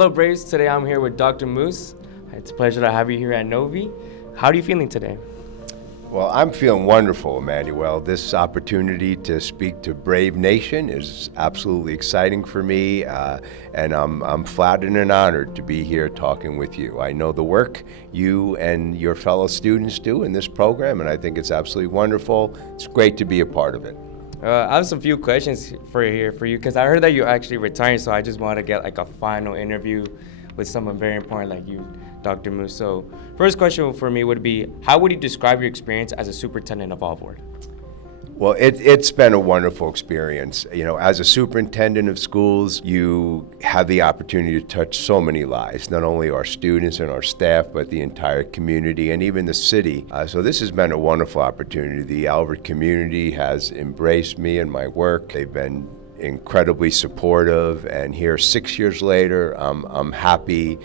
Hello, Braves. Today I'm here with Dr. Moose. It's a pleasure to have you here at Novi. How are you feeling today? Well, I'm feeling wonderful, Emmanuel. This opportunity to speak to Brave Nation is absolutely exciting for me, and I'm flattered and honored to be here talking with you. I know the work you and your fellow students do in this program, and I think it's absolutely wonderful. It's great to be a part of it. I have some few questions for you because I heard that you're actually retiring, so I just want to get like a final interview with someone very important like you, Dr. Moose. So first question for me would be, how would you describe your experience as a superintendent of Alvord? Well, it's been a wonderful experience. You know, as a superintendent of schools, you have the opportunity to touch so many lives, not only our students and our staff, but the entire community and even the city. So this has been a wonderful opportunity. The Alvord community has embraced me and my work. They've been incredibly supportive, and here 6 years later, I'm happy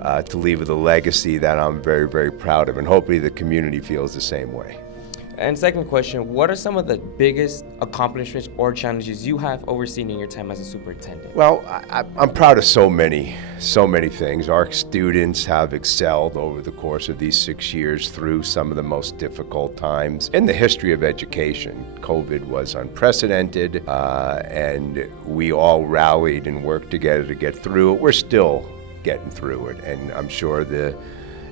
to leave with a legacy that I'm very, very proud of, and hopefully the community feels the same way. And second question, what are some of the biggest accomplishments or challenges you have overseen in your time as a superintendent? Well, I'm proud of so many things. Our students have excelled over the course of these 6 years through some of the most difficult times in the history of education. COVID was unprecedented, and we all rallied and worked together to get through it. We're still getting through it, and I'm sure the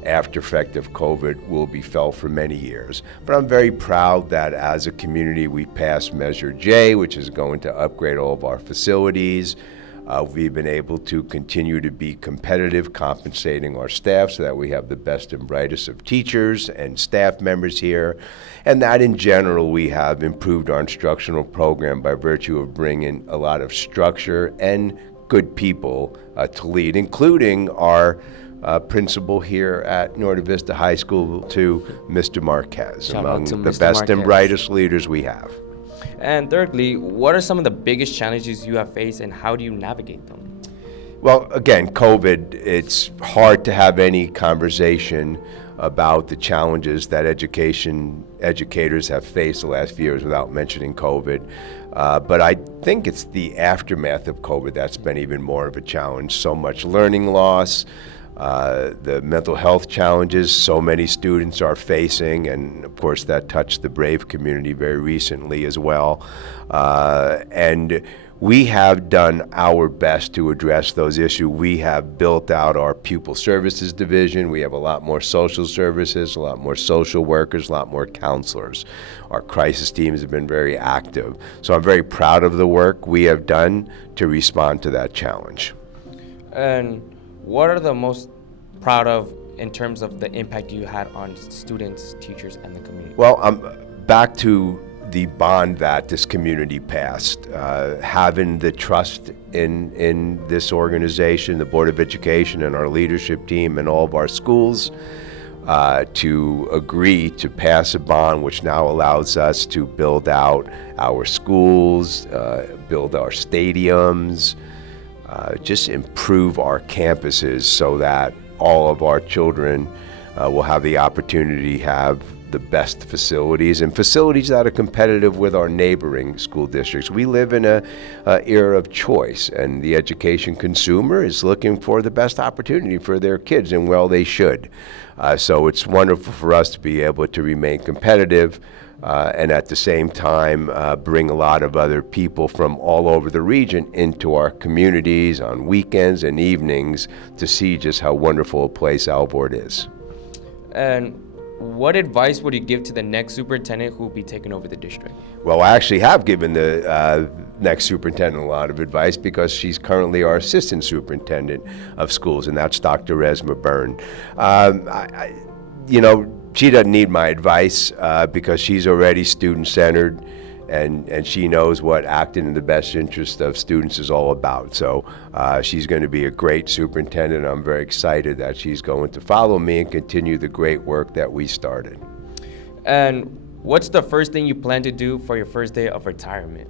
after effect of COVID will be felt for many years. But I'm very proud that as a community we passed Measure J, which is going to upgrade all of our facilities. We've been able to continue to be competitive, compensating our staff so that we have the best and brightest of teachers and staff members here. And that in general, we have improved our instructional program by virtue of bringing a lot of structure and good people to lead, including our principal here at Norte Vista High School, to Mr. Marquez, among the best and brightest leaders we have. And thirdly, what are some of the biggest challenges you have faced and how do you navigate them? Well, again, COVID, it's hard to have any conversation about the challenges that educators have faced the last few years without mentioning COVID. But I think it's the aftermath of COVID that's been even more of a challenge. So much learning loss, the mental health challenges so many students are facing, and of course that touched the Brave community very recently as well. And we have done our best to address those issues. We have built out our pupil services division. We have a lot more social services, a lot more social workers, a lot more counselors. Our crisis teams have been very active. So I'm very proud of the work we have done to respond to that challenge. And what are the most proud of in terms of the impact you had on students, teachers, and the community? Well, back to the bond that this community passed, having the trust in this organization, the Board of Education and our leadership team and all of our schools, to agree to pass a bond which now allows us to build out our schools, build our stadiums, just improve our campuses so that all of our children will have the opportunity to have the best facilities and facilities that are competitive with our neighboring school districts. We live in an era of choice, and the education consumer is looking for the best opportunity for their kids, and well, they should. So it's wonderful for us to be able to remain competitive and at the same time bring a lot of other people from all over the region into our communities on weekends and evenings to see just how wonderful a place Alvord is. And what advice would you give to the next superintendent who will be taking over the district? Well, I actually have given the next superintendent a lot of advice because she's currently our assistant superintendent of schools, and that's Dr. Resma Byrne. She doesn't need my advice because she's already student-centered, and she knows what acting in the best interest of students is all about. So she's going to be a great superintendent. I'm very excited that she's going to follow me and continue the great work that we started. And what's the first thing you plan to do for your first day of retirement?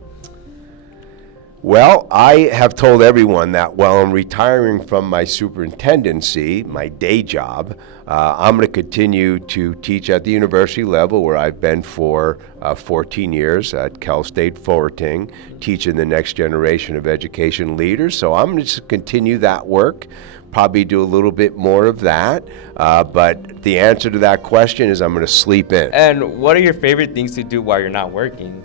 Well, I have told everyone that while I'm retiring from my superintendency, my day job, I'm going to continue to teach at the university level where I've been for 14 years at Cal State Fullerton, teaching the next generation of education leaders. So I'm going to just continue that work, probably do a little bit more of that. But the answer to that question is I'm going to sleep in. And what are your favorite things to do while you're not working?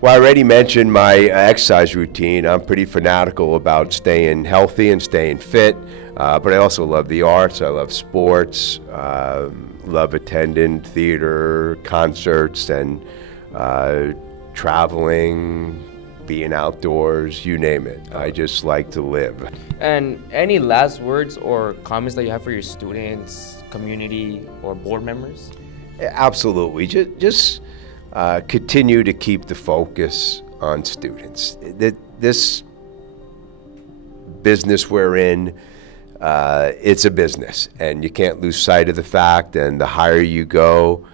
Well, I already mentioned my exercise routine. I'm pretty fanatical about staying healthy and staying fit, but I also love the arts. I love sports, love attending theater, concerts, and traveling, being outdoors, you name it. I just like to live. And any last words or comments that you have for your students, community, or board members? Absolutely. Just continue to keep the focus on students. This business we're in, it's a business, and you can't lose sight of the fact, and the higher you go,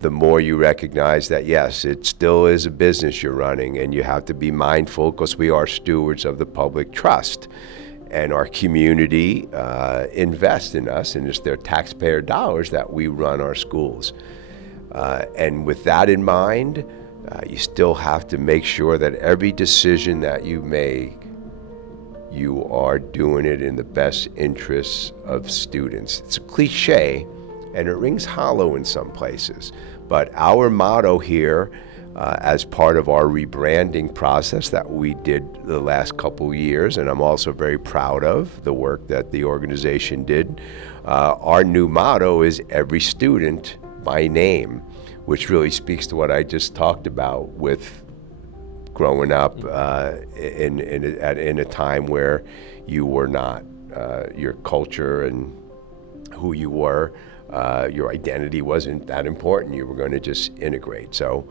the more you recognize that, yes, it still is a business you're running, and you have to be mindful because we are stewards of the public trust. And our community invests in us, and it's their taxpayer dollars that we run our schools. And with that in mind, you still have to make sure that every decision that you make, you are doing it in the best interests of students. It's a cliche, and it rings hollow in some places. But our motto here, as part of our rebranding process that we did the last couple years, and I'm also very proud of the work that the organization did, our new motto is every student by name, which really speaks to what I just talked about with growing up in a time where you were not, your culture and who you were, your identity wasn't that important. You were going to just integrate. So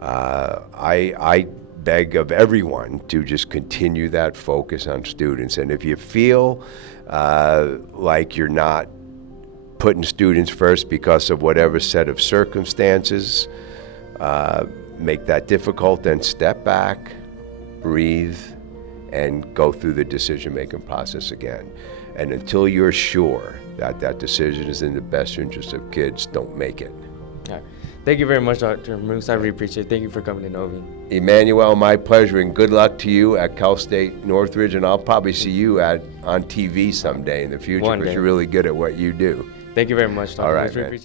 I beg of everyone to just continue that focus on students. And if you feel like you're not putting students first because of whatever set of circumstances make that difficult, then step back, breathe, and go through the decision-making process again. And until you're sure that that decision is in the best interest of kids, don't make it. All right. Thank you very much, Dr. Moose. I really appreciate it. Thank you for coming to Novi. Emmanuel, my pleasure, and good luck to you at Cal State Northridge, and I'll probably see you on TV someday in the future because you're really good at what you do. Thank you very much, Dr. All right, Moose. We man. appreciate it.